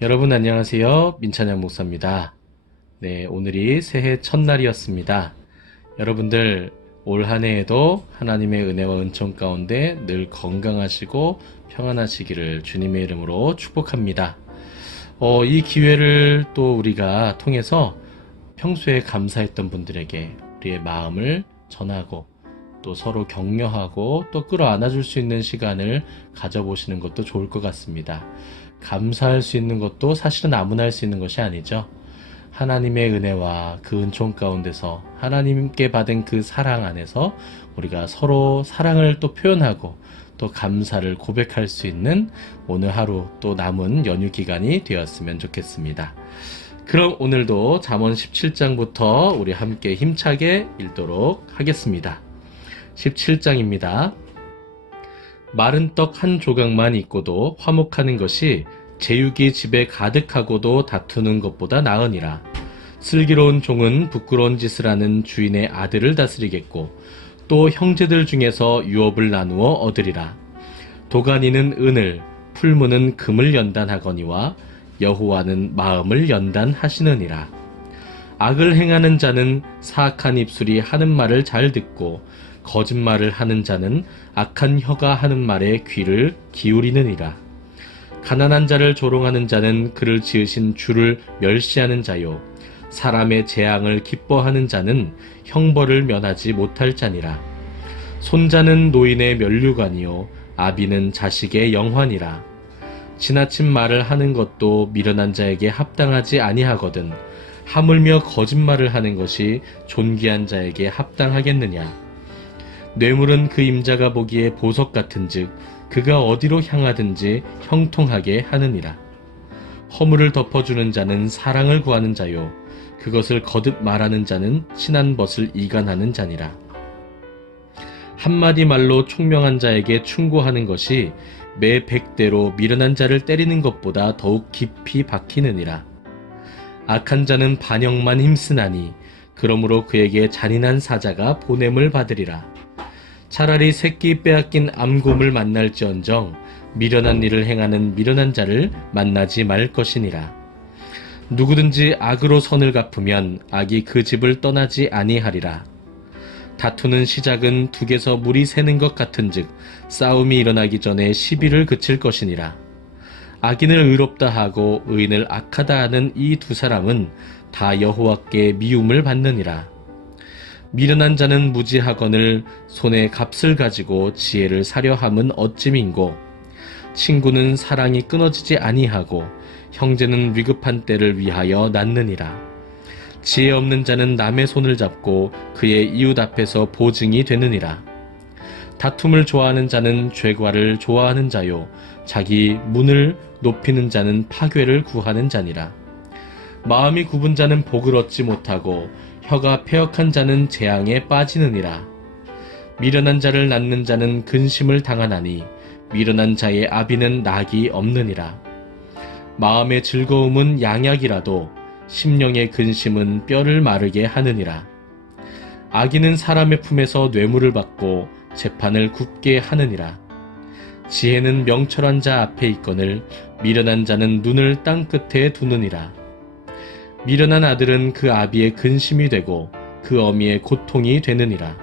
여러분 안녕하세요. 민찬양 목사입니다. 네, 오늘이 새해 첫날이었습니다. 여러분들 올 한 해에도 하나님의 은혜와 은총 가운데 늘 건강하시고 평안하시기를 주님의 이름으로 축복합니다. 이 기회를 또 우리가 통해서 평소에 감사했던 분들에게 우리의 마음을 전하고 또 서로 격려하고 또 끌어안아 줄 수 있는 시간을 가져보시는 것도 좋을 것 같습니다. 감사할 수 있는 것도 사실은 아무나 할 수 있는 것이 아니죠. 하나님의 은혜와 그 은총 가운데서 하나님께 받은 그 사랑 안에서 우리가 서로 사랑을 또 표현하고 또 감사를 고백할 수 있는 오늘 하루 또 남은 연휴 기간이 되었으면 좋겠습니다. 그럼 오늘도 잠언 17장부터 우리 함께 힘차게 읽도록 하겠습니다. 17장입니다. 마른 떡 한 조각만 있고도 화목하는 것이 제육이 집에 가득하고도 다투는 것보다 나으니라. 슬기로운 종은 부끄러운 짓을 하는 주인의 아들을 다스리겠고 또 형제들 중에서 유업을 나누어 얻으리라. 도가니는 은을, 풀무는 금을 연단하거니와 여호와는 마음을 연단하시느니라. 악을 행하는 자는 사악한 입술이 하는 말을 잘 듣고 거짓말을 하는 자는 악한 혀가 하는 말에 귀를 기울이느니라. 가난한 자를 조롱하는 자는 그를 지으신 주를 멸시하는 자요 사람의 재앙을 기뻐하는 자는 형벌을 면하지 못할 자니라. 손자는 노인의 면류관이요 아비는 자식의 영환이라. 지나친 말을 하는 것도 미련한 자에게 합당하지 아니하거든 하물며 거짓말을 하는 것이 존귀한 자에게 합당하겠느냐. 뇌물은 그 임자가 보기에 보석 같은즉 그가 어디로 향하든지 형통하게 하느니라. 허물을 덮어주는 자는 사랑을 구하는 자요 그것을 거듭 말하는 자는 친한 벗을 이간하는 자니라. 한마디 말로 총명한 자에게 충고하는 것이 매 100대로 미련한 자를 때리는 것보다 더욱 깊이 박히느니라. 악한 자는 반역만 힘쓰나니 그러므로 그에게 잔인한 사자가 보냄을 받으리라. 차라리 새끼 빼앗긴 암곰을 만날지언정 미련한 일을 행하는 미련한 자를 만나지 말 것이니라. 누구든지 악으로 선을 갚으면 악이 그 집을 떠나지 아니하리라. 다투는 시작은 둑에서 물이 새는 것 같은즉 싸움이 일어나기 전에 시비를 그칠 것이니라. 악인을 의롭다 하고 의인을 악하다 하는 이 두 사람은 다 여호와께 미움을 받느니라. 미련한 자는 무지하거늘 손에 값을 가지고 지혜를 사려 함은 어찌민고. 친구는 사랑이 끊어지지 아니하고 형제는 위급한 때를 위하여 낳느니라. 지혜 없는 자는 남의 손을 잡고 그의 이웃 앞에서 보증이 되느니라. 다툼을 좋아하는 자는 죄과를 좋아하는 자요 자기 문을 높이는 자는 파괴를 구하는 자니라. 마음이 굽은 자는 복을 얻지 못하고 혀가 패역한 자는 재앙에 빠지느니라. 미련한 자를 낳는 자는 근심을 당하나니 미련한 자의 아비는 낙이 없느니라. 마음의 즐거움은 양약이라도 심령의 근심은 뼈를 마르게 하느니라. 악인은 사람의 품에서 뇌물을 받고 재판을 굽게 하느니라. 지혜는 명철한 자 앞에 있거늘 미련한 자는 눈을 땅 끝에 두느니라. 미련한 아들은 그 아비의 근심이 되고 그 어미의 고통이 되느니라.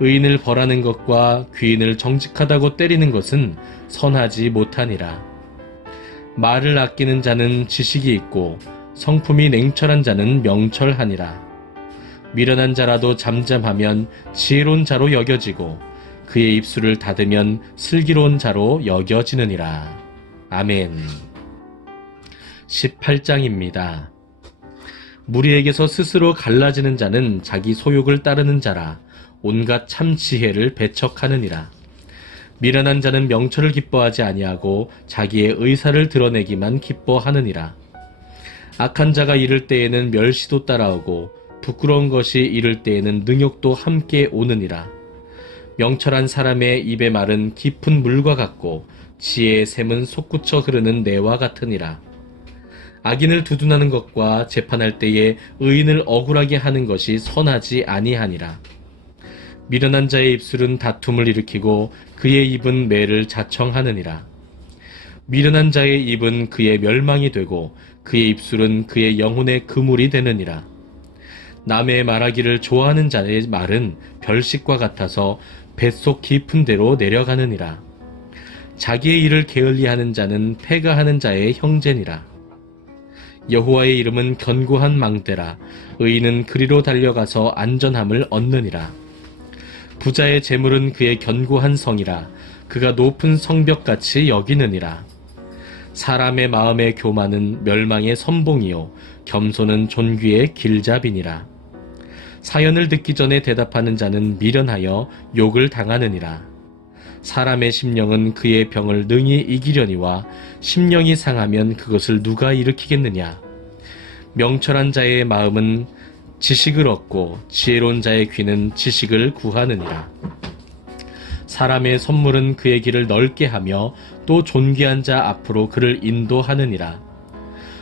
의인을 벌하는 것과 귀인을 정직하다고 때리는 것은 선하지 못하니라. 말을 아끼는 자는 지식이 있고 성품이 냉철한 자는 명철하니라. 미련한 자라도 잠잠하면 지혜로운 자로 여겨지고 그의 입술을 닫으면 슬기로운 자로 여겨지느니라. 아멘. 18장입니다. 무리에게서 스스로 갈라지는 자는 자기 소욕을 따르는 자라 온갖 참 지혜를 배척하느니라. 미련한 자는 명철을 기뻐하지 아니하고 자기의 의사를 드러내기만 기뻐하느니라. 악한 자가 이를 때에는 멸시도 따라오고 부끄러운 것이 이를 때에는 능욕도 함께 오느니라. 명철한 사람의 입의 말은 깊은 물과 같고 지혜의 샘은 솟구쳐 흐르는 내와 같으니라. 악인을 두둔하는 것과 재판할 때에 의인을 억울하게 하는 것이 선하지 아니하니라. 미련한 자의 입술은 다툼을 일으키고 그의 입은 매를 자청하느니라. 미련한 자의 입은 그의 멸망이 되고 그의 입술은 그의 영혼의 그물이 되느니라. 남의 말하기를 좋아하는 자의 말은 별식과 같아서 뱃속 깊은 데로 내려가느니라. 자기의 일을 게을리하는 자는 패가하는 자의 형제니라. 여호와의 이름은 견고한 망대라. 의인은 그리로 달려가서 안전함을 얻느니라. 부자의 재물은 그의 견고한 성이라. 그가 높은 성벽같이 여기느니라. 사람의 마음의 교만은 멸망의 선봉이요 겸손은 존귀의 길잡이니라. 사연을 듣기 전에 대답하는 자는 미련하여 욕을 당하느니라. 사람의 심령은 그의 병을 능히 이기려니와 심령이 상하면 그것을 누가 일으키겠느냐. 명철한 자의 마음은 지식을 얻고 지혜로운 자의 귀는 지식을 구하느니라. 사람의 선물은 그의 길을 넓게 하며 또 존귀한 자 앞으로 그를 인도하느니라.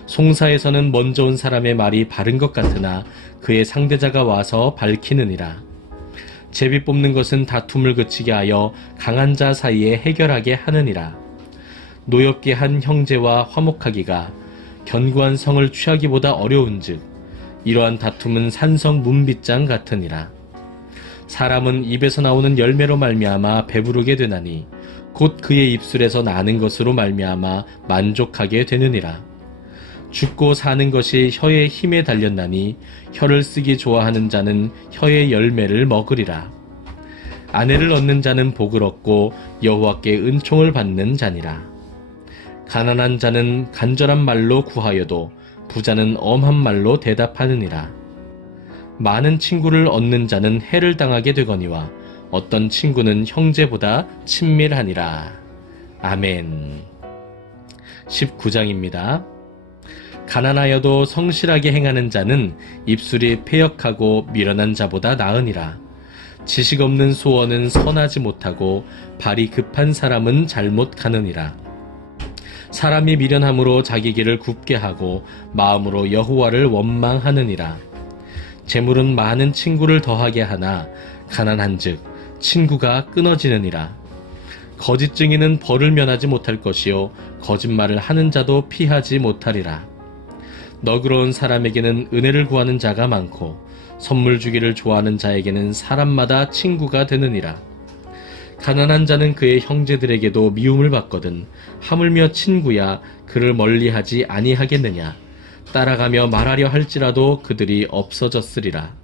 송사에서는 먼저 온 사람의 말이 바른 것 같으나 그의 상대자가 와서 밝히느니라. 제비 뽑는 것은 다툼을 그치게 하여 강한 자 사이에 해결하게 하느니라. 노엽게 한 형제와 화목하기가 견고한 성을 취하기보다 어려운즉 이러한 다툼은 산성 문빗장 같으니라. 사람은 입에서 나오는 열매로 말미암아 배부르게 되나니 곧 그의 입술에서 나는 것으로 말미암아 만족하게 되느니라. 죽고 사는 것이 혀의 힘에 달렸나니 혀를 쓰기 좋아하는 자는 혀의 열매를 먹으리라. 아내를 얻는 자는 복을 얻고 여호와께 은총을 받는 자니라. 가난한 자는 간절한 말로 구하여도 부자는 엄한 말로 대답하느니라. 많은 친구를 얻는 자는 해를 당하게 되거니와 어떤 친구는 형제보다 친밀하니라. 아멘. 19장입니다. 가난하여도 성실하게 행하는 자는 입술이 패역하고 미련한 자보다 나으니라. 지식 없는 소원은 선하지 못하고 발이 급한 사람은 잘못 가느니라. 사람이 미련함으로 자기 길을 굽게 하고 마음으로 여호와를 원망하느니라. 재물은 많은 친구를 더하게 하나 가난한즉 친구가 끊어지느니라. 거짓 증인은 벌을 면하지 못할 것이요 거짓말을 하는 자도 피하지 못하리라. 너그러운 사람에게는 은혜를 구하는 자가 많고 선물 주기를 좋아하는 자에게는 사람마다 친구가 되느니라. 가난한 자는 그의 형제들에게도 미움을 받거든 하물며 친구야 그를 멀리하지 아니하겠느냐. 따라가며 말하려 할지라도 그들이 없어졌으리라.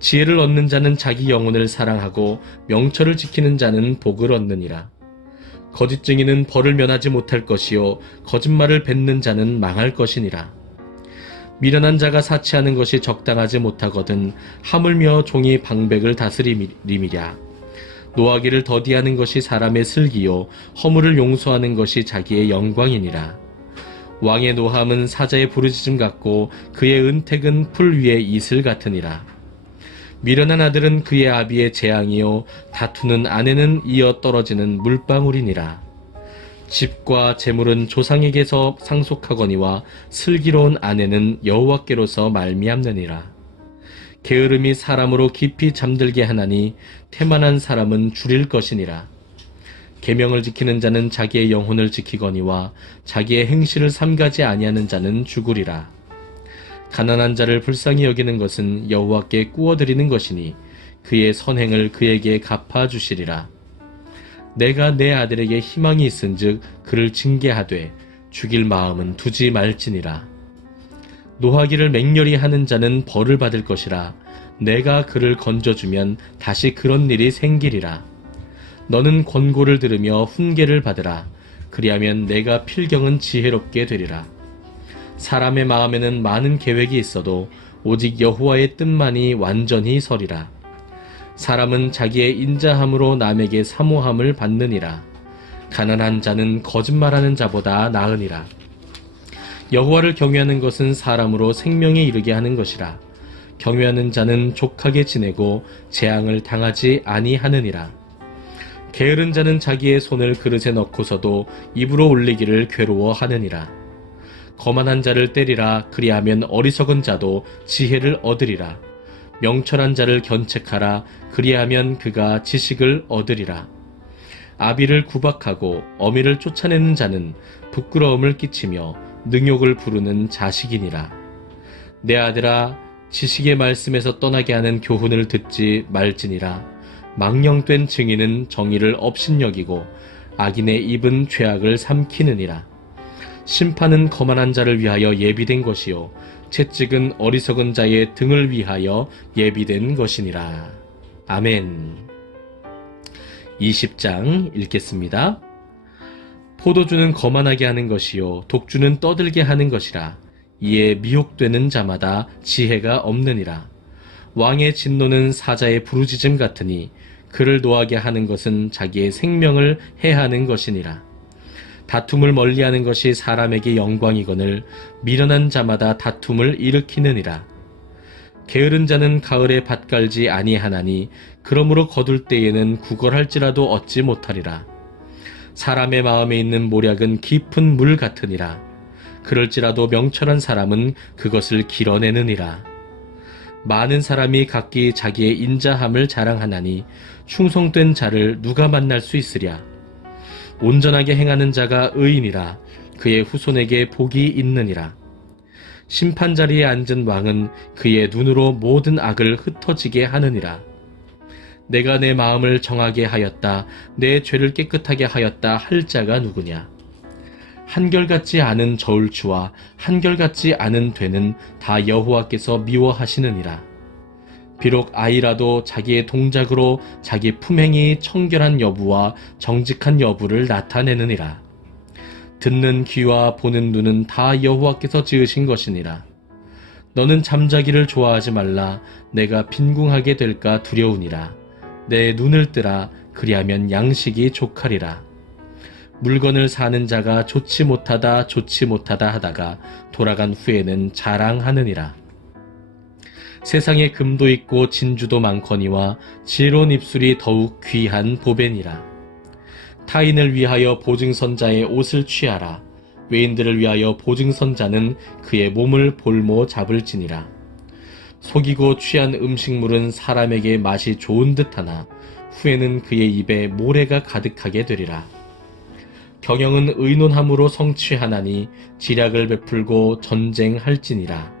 지혜를 얻는 자는 자기 영혼을 사랑하고 명철을 지키는 자는 복을 얻느니라. 거짓 증인은 벌을 면하지 못할 것이요 거짓말을 뱉는 자는 망할 것이니라. 미련한 자가 사치하는 것이 적당하지 못하거든 하물며 종이 방백을 다스림이랴. 노하기를 더디하는 것이 사람의 슬기요 허물을 용서하는 것이 자기의 영광이니라. 왕의 노함은 사자의 부르짖음 같고 그의 은택은 풀 위의 이슬 같으니라. 미련한 아들은 그의 아비의 재앙이요 다투는 아내는 이어 떨어지는 물방울이니라. 집과 재물은 조상에게서 상속하거니와 슬기로운 아내는 여호와께로서 말미암느니라. 게으름이 사람으로 깊이 잠들게 하나니 태만한 사람은 줄일 것이니라. 계명을 지키는 자는 자기의 영혼을 지키거니와 자기의 행실을 삼가지 아니하는 자는 죽으리라. 가난한 자를 불쌍히 여기는 것은 여호와께 꾸어드리는 것이니 그의 선행을 그에게 갚아주시리라. 내가 내 아들에게 희망이 있은즉 그를 징계하되 죽일 마음은 두지 말지니라. 노하기를 맹렬히 하는 자는 벌을 받을 것이라. 내가 그를 건져주면 다시 그런 일이 생기리라. 너는 권고를 들으며 훈계를 받으라. 그리하면 내가 필경은 지혜롭게 되리라. 사람의 마음에는 많은 계획이 있어도 오직 여호와의 뜻만이 완전히 서리라. 사람은 자기의 인자함으로 남에게 사모함을 받느니라. 가난한 자는 거짓말하는 자보다 나으니라. 여호와를 경외하는 것은 사람으로 생명에 이르게 하는 것이라. 경외하는 자는 족하게 지내고 재앙을 당하지 아니하느니라. 게으른 자는 자기의 손을 그릇에 넣고서도 입으로 올리기를 괴로워하느니라. 거만한 자를 때리라. 그리하면 어리석은 자도 지혜를 얻으리라. 명철한 자를 견책하라. 그리하면 그가 지식을 얻으리라. 아비를 구박하고 어미를 쫓아내는 자는 부끄러움을 끼치며 능욕을 부르는 자식이니라. 내 아들아, 지식의 말씀에서 떠나게 하는 교훈을 듣지 말지니라. 망령된 증인은 정의를 업신여기고 악인의 입은 죄악을 삼키느니라. 심판은 거만한 자를 위하여 예비된 것이요 채찍은 어리석은 자의 등을 위하여 예비된 것이니라. 아멘. 20장 읽겠습니다. 포도주는 거만하게 하는 것이요 독주는 떠들게 하는 것이라. 이에 미혹되는 자마다 지혜가 없느니라. 왕의 진노는 사자의 부르짖음 같으니 그를 노하게 하는 것은 자기의 생명을 해하는 것이니라. 다툼을 멀리하는 것이 사람에게 영광이거늘 미련한 자마다 다툼을 일으키느니라. 게으른 자는 가을에 밭 갈지 아니하나니 그러므로 거둘 때에는 구걸할지라도 얻지 못하리라. 사람의 마음에 있는 모략은 깊은 물 같으니라. 그럴지라도 명철한 사람은 그것을 길어내느니라. 많은 사람이 각기 자기의 인자함을 자랑하나니 충성된 자를 누가 만날 수 있으랴. 온전하게 행하는 자가 의인이라. 그의 후손에게 복이 있느니라. 심판자리에 앉은 왕은 그의 눈으로 모든 악을 흩어지게 하느니라. 내가 내 마음을 정하게 하였다. 내 죄를 깨끗하게 하였다 할 자가 누구냐. 한결같지 않은 저울추와 한결같지 않은 되는 다 여호와께서 미워하시느니라. 비록 아이라도 자기의 동작으로 자기 품행이 청결한 여부와 정직한 여부를 나타내느니라. 듣는 귀와 보는 눈은 다 여호와께서 지으신 것이니라. 너는 잠자기를 좋아하지 말라. 내가 빈궁하게 될까 두려우니라. 내 눈을 뜨라. 그리하면 양식이 족하리라. 물건을 사는 자가 좋지 못하다 하다가 돌아간 후에는 자랑하느니라. 세상에 금도 있고 진주도 많거니와 지혜로운 입술이 더욱 귀한 보배니라. 타인을 위하여 보증선자의 옷을 취하라. 외인들을 위하여 보증선자는 그의 몸을 볼모 잡을지니라. 속이고 취한 음식물은 사람에게 맛이 좋은 듯하나 후에는 그의 입에 모래가 가득하게 되리라. 경영은 의논함으로 성취하나니 지략을 베풀고 전쟁할지니라.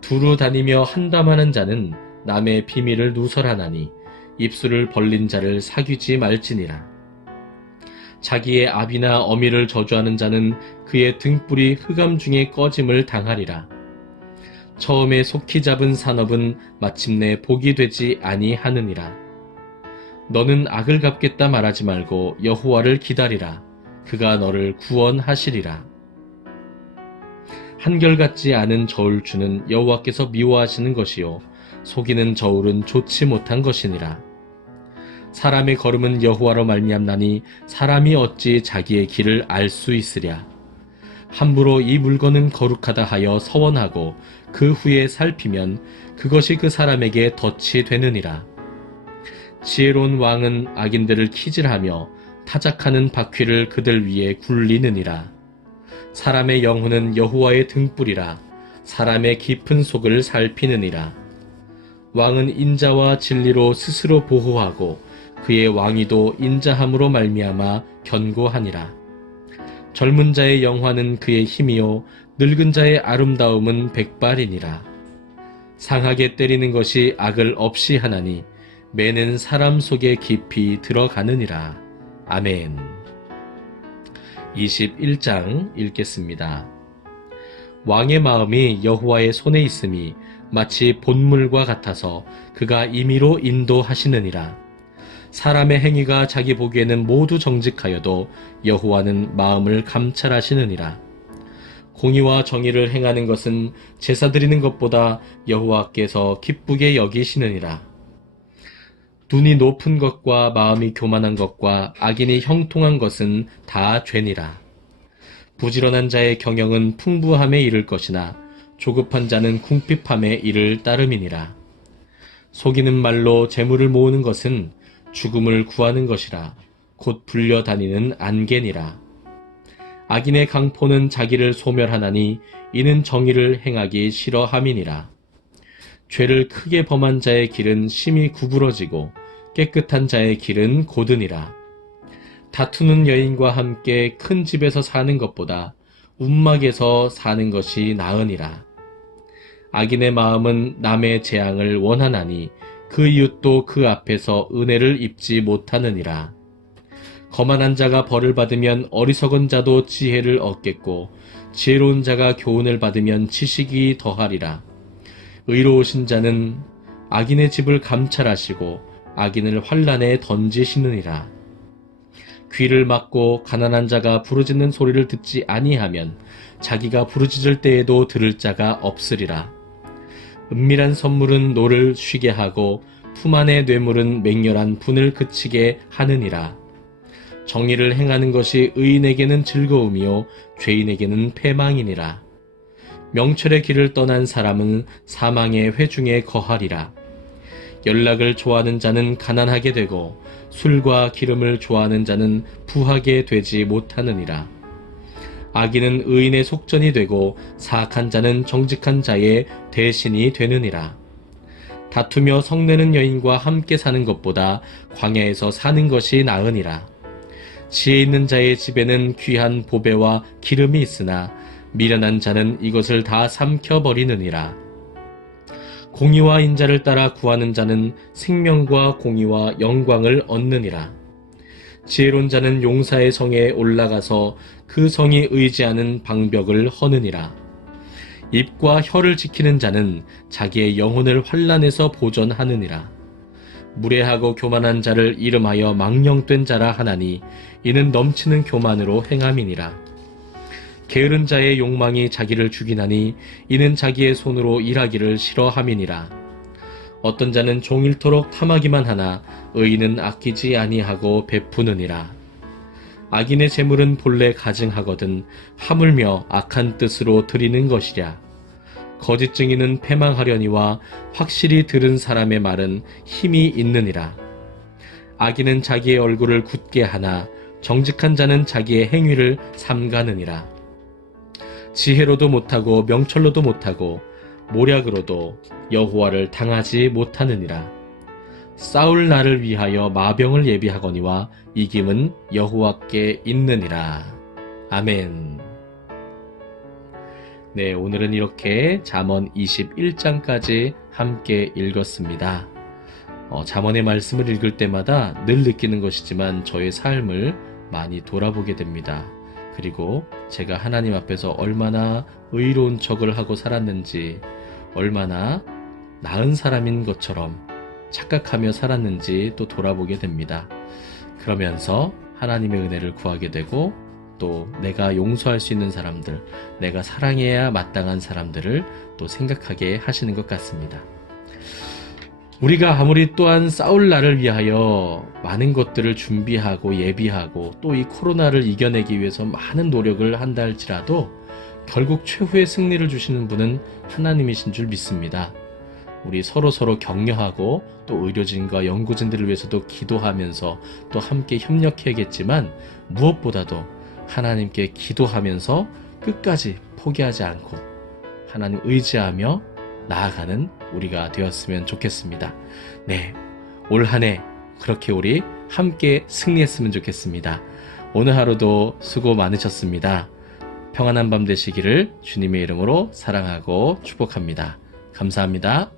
두루 다니며 한담하는 자는 남의 비밀을 누설하나니 입술을 벌린 자를 사귀지 말지니라. 자기의 아비나 어미를 저주하는 자는 그의 등불이 흑암 중에 꺼짐을 당하리라. 처음에 속히 잡은 산업은 마침내 복이 되지 아니하느니라. 너는 악을 갚겠다 말하지 말고 여호와를 기다리라. 그가 너를 구원하시리라. 한결같지 않은 저울추는 여호와께서 미워하시는 것이요 속이는 저울은 좋지 못한 것이니라. 사람의 걸음은 여호와로 말미암나니 사람이 어찌 자기의 길을 알 수 있으랴. 함부로 이 물건은 거룩하다 하여 서원하고 그 후에 살피면 그것이 그 사람에게 덫이 되느니라. 지혜로운 왕은 악인들을 키질하며 타작하는 바퀴를 그들 위에 굴리느니라. 사람의 영혼은 여호와의 등불이라. 사람의 깊은 속을 살피느니라. 왕은 인자와 진리로 스스로 보호하고 그의 왕위도 인자함으로 말미암아 견고하니라. 젊은 자의 영화는 그의 힘이요 늙은 자의 아름다움은 백발이니라. 상하게 때리는 것이 악을 없이 하나니 매는 사람 속에 깊이 들어가느니라. 아멘. 21장 읽겠습니다. 왕의 마음이 여호와의 손에 있음이 마치 본물과 같아서 그가 임의로 인도하시느니라. 사람의 행위가 자기 보기에는 모두 정직하여도 여호와는 마음을 감찰하시느니라. 공의와 정의를 행하는 것은 제사 드리는 것보다 여호와께서 기쁘게 여기시느니라. 눈이 높은 것과 마음이 교만한 것과 악인이 형통한 것은 다 죄니라. 부지런한 자의 경영은 풍부함에 이를 것이나 조급한 자는 궁핍함에 이를 따름이니라. 속이는 말로 재물을 모으는 것은 죽음을 구하는 것이라. 곧 불려다니는 안개니라. 악인의 강포는 자기를 소멸하나니 이는 정의를 행하기 싫어함이니라. 죄를 크게 범한 자의 길은 심히 구부러지고 깨끗한 자의 길은 고드니라. 다투는 여인과 함께 큰 집에서 사는 것보다 움막에서 사는 것이 나으니라. 악인의 마음은 남의 재앙을 원하나니 그 이웃도 그 앞에서 은혜를 입지 못하느니라. 거만한 자가 벌을 받으면 어리석은 자도 지혜를 얻겠고 지혜로운 자가 교훈을 받으면 지식이 더하리라. 의로우신 자는 악인의 집을 감찰하시고 악인을 환란에 던지시느니라. 귀를 막고 가난한 자가 부르짖는 소리를 듣지 아니하면 자기가 부르짖을 때에도 들을 자가 없으리라. 은밀한 선물은 노를 쉬게 하고 품 안의 뇌물은 맹렬한 분을 그치게 하느니라. 정의를 행하는 것이 의인에게는 즐거움이요 죄인에게는 패망이니라. 명철의 길을 떠난 사람은 사망의 회중에 거하리라. 연락을 좋아하는 자는 가난하게 되고 술과 기름을 좋아하는 자는 부하게 되지 못하느니라. 악인은 의인의 속전이 되고 사악한 자는 정직한 자의 대신이 되느니라. 다투며 성내는 여인과 함께 사는 것보다 광야에서 사는 것이 나으니라. 지혜 있는 자의 집에는 귀한 보배와 기름이 있으나 미련한 자는 이것을 다 삼켜버리느니라. 공의와 인자를 따라 구하는 자는 생명과 공의와 영광을 얻느니라. 지혜로운 자는 용사의 성에 올라가서 그 성이 의지하는 방벽을 허느니라. 입과 혀를 지키는 자는 자기의 영혼을 환난에서 보존하느니라. 무례하고 교만한 자를 이름하여 망령된 자라 하나니 이는 넘치는 교만으로 행함이니라. 게으른 자의 욕망이 자기를 죽이나니 이는 자기의 손으로 일하기를 싫어함이니라. 어떤 자는 종일토록 탐하기만 하나 의인은 아끼지 아니하고 베푸느니라. 악인의 재물은 본래 가증하거든 하물며 악한 뜻으로 드리는 것이랴. 거짓 증인은 패망하려니와 확실히 들은 사람의 말은 힘이 있느니라. 악인은 자기의 얼굴을 굳게 하나 정직한 자는 자기의 행위를 삼가느니라. 지혜로도 못하고 명철로도 못하고 모략으로도 여호와를 당하지 못하느니라. 싸울 날을 위하여 마병을 예비하거니와 이김은 여호와께 있느니라. 아멘. 네, 오늘은 이렇게 잠언 21장까지 함께 읽었습니다. 잠언의 말씀을 읽을 때마다 늘 느끼는 것이지만 저의 삶을 많이 돌아보게 됩니다. 그리고 제가 하나님 앞에서 얼마나 의로운 척을 하고 살았는지, 얼마나 나은 사람인 것처럼 착각하며 살았는지 또 돌아보게 됩니다. 그러면서 하나님의 은혜를 구하게 되고 또 내가 용서할 수 있는 사람들, 내가 사랑해야 마땅한 사람들을 또 생각하게 하시는 것 같습니다. 우리가 아무리 또한 싸울 날을 위하여 많은 것들을 준비하고 예비하고 또 이 코로나를 이겨내기 위해서 많은 노력을 한다 할지라도 결국 최후의 승리를 주시는 분은 하나님이신 줄 믿습니다. 우리 서로 격려하고 또 의료진과 연구진들을 위해서도 기도하면서 또 함께 협력해야겠지만 무엇보다도 하나님께 기도하면서 끝까지 포기하지 않고 하나님 의지하며 나아가는 우리가 되었으면 좋겠습니다. 네, 올 한 해 그렇게 우리 함께 승리했으면 좋겠습니다. 오늘 하루도 수고 많으셨습니다. 평안한 밤 되시기를 주님의 이름으로 사랑하고 축복합니다. 감사합니다.